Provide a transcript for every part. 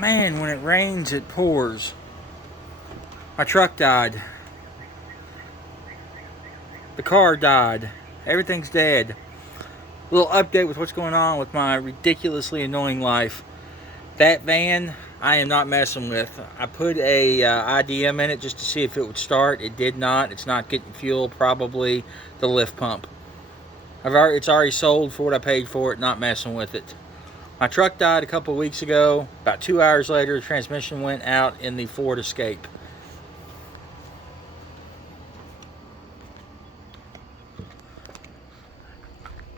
Man, when it rains, it pours. My truck died. The car died. Everything's dead. A little update with what's going on with my ridiculously annoying life. That van, I am not messing with. I put a IDM in it just to see if it would start. It did not. It's not getting fuel. Probably the lift pump. It's already sold for what I paid for it. Not messing with it. My truck died a couple of weeks ago. About 2 hours later, the transmission went out in the Ford Escape.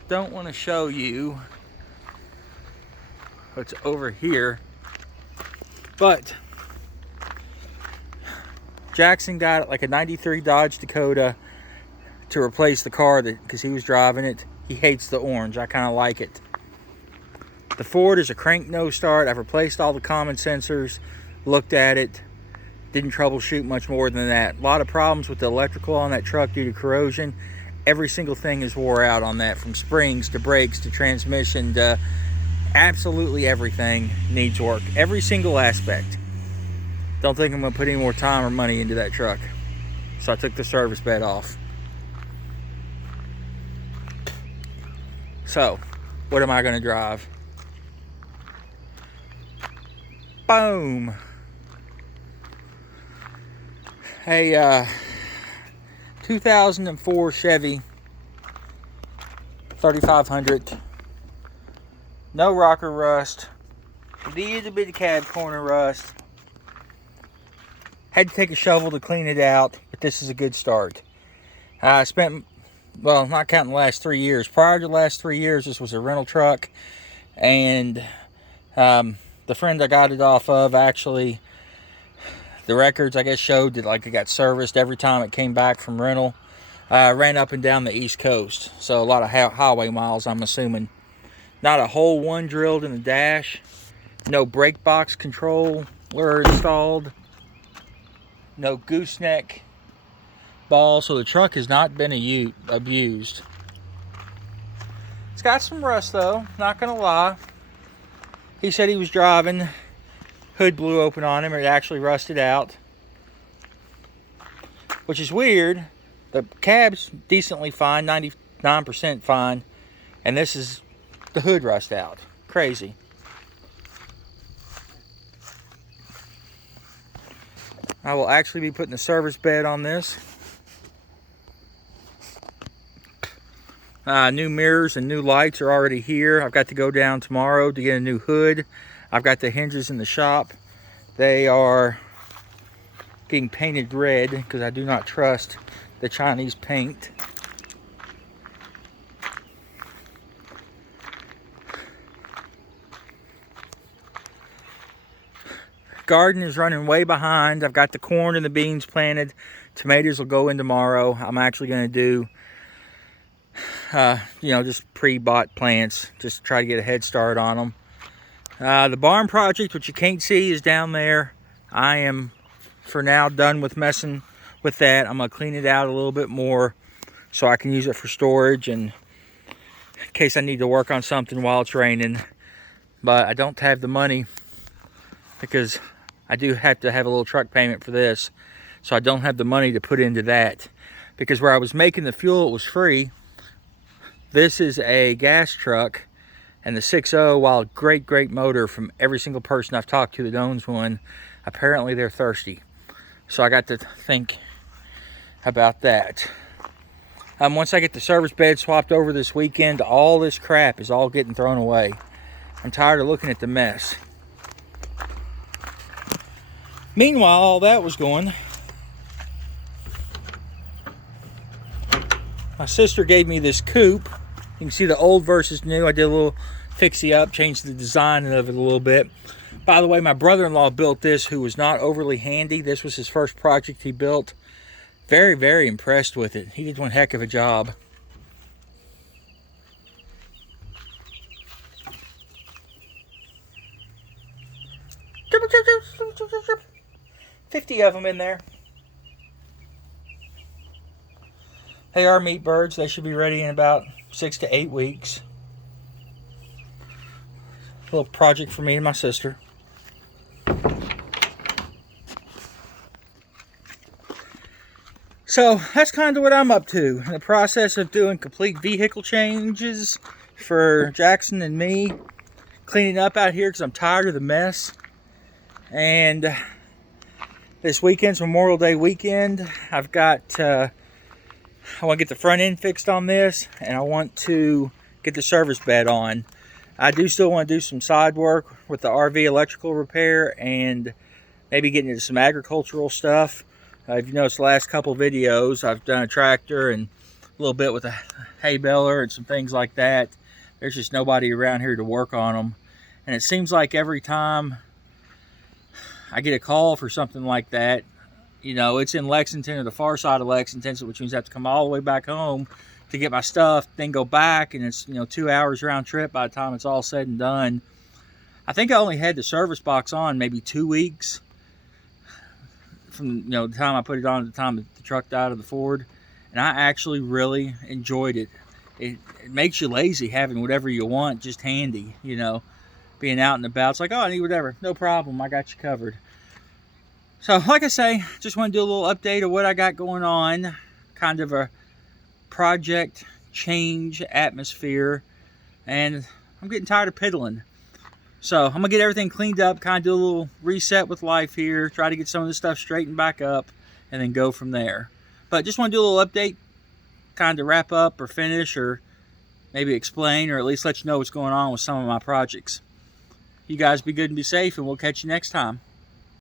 Don't want to show you what's over here, but Jackson got like a 93 Dodge Dakota to replace the car because he was driving it. He hates the orange. I kind of like it. The Ford is a crank no start. I've replaced all the common sensors, looked at it, didn't troubleshoot much more than that. A lot of problems with the electrical on that truck due to corrosion. Every single thing is wore out on that, from springs to brakes to transmission to absolutely everything needs work. Every single aspect. Don't think I'm going to put any more time or money into that truck. So I took the service bed off. So, what am I going to drive? Boom! A 2004 Chevy 3500. No rocker rust. A little bit of cab corner rust. Had to take a shovel to clean it out, but this is a good start. I spent, well, not counting the last 3 years. Prior to the last 3 years, this was a rental truck, and the friend I got it off of, actually, the records, I guess, showed that like it got serviced every time it came back from rental. Ran up and down the East Coast, so a lot of highway miles, I'm assuming. Not a hole one drilled in the dash. No brake box controller installed. No gooseneck ball, so the truck has not been abused. It's got some rust though, not gonna lie. He said he was driving, hood blew open on him, or it actually rusted out. Which is weird. The cab's decently fine, 99% fine, and this is the hood rust out. Crazy. I will actually be putting the service bed on this. New mirrors and new lights are already here. I've got to go down tomorrow to get a new hood. I've got the hinges in the shop. They are getting painted red because I do not trust the Chinese paint. Garden is running way behind. I've got the corn and the beans planted. Tomatoes will go in tomorrow. I'm actually going to do just pre-bought plants, just to try to get a head start on them. The barn project, which you can't see, is down there. I am, for now, done with messing with that. I'm going to clean it out a little bit more so I can use it for storage and in case I need to work on something while it's raining. But I don't have the money because I do have to have a little truck payment for this. So I don't have the money to put into that. Because where I was making the fuel, it was free. This is a gas truck, and the 6.0, while a great motor, from every single person I've talked to that owns one, apparently they're thirsty. So I got to think about that. Once I get the service bed swapped over this weekend, all this crap is all getting thrown away. I'm tired of looking at the mess. Meanwhile, all that was going, my sister gave me this coupe. You can see the old versus new. I did a little fixie up, changed the design of it a little bit. By the way, my brother-in-law built this, who was not overly handy. This was his first project he built. Very impressed with it. He did one heck of a job. $50 of them in there. They are meat birds. They should be ready in about 6 to 8 weeks. A little project for me and my sister. So that's kind of what I'm up to, in the process of doing complete vehicle changes for Jackson and me, cleaning up out here because I'm tired of the mess. And this weekend's Memorial Day weekend. I've got, I want to get the front end fixed on this, and I want to get the service bed on. I do still want to do some side work with the RV electrical repair and maybe getting into some agricultural stuff. If you noticed the last couple videos, I've done a tractor and a little bit with a hay baler and some things like that. There's just nobody around here to work on them. And it seems like every time I get a call for something like that, you know, it's in Lexington or the far side of Lexington, which means I have to come all the way back home to get my stuff, then go back, and it's, you know, 2 hours round trip by the time it's all said and done. I think I only had the service box on maybe 2 weeks from, you know, the time I put it on to the time that the truck died of the Ford, and I actually really enjoyed it. It makes you lazy having whatever you want just handy, you know, being out and about. It's like, oh, I need whatever, no problem, I got you covered. So like I say, just want to do a little update of what I got going on, kind of a project change atmosphere, and I'm getting tired of piddling. So I'm gonna get everything cleaned up, kind of do a little reset with life here, try to get some of this stuff straightened back up, and then go from there. But just want to do a little update, kind of wrap up or finish, or maybe explain, or at least let you know what's going on with some of my projects. You guys be good and be safe, and we'll catch you next time.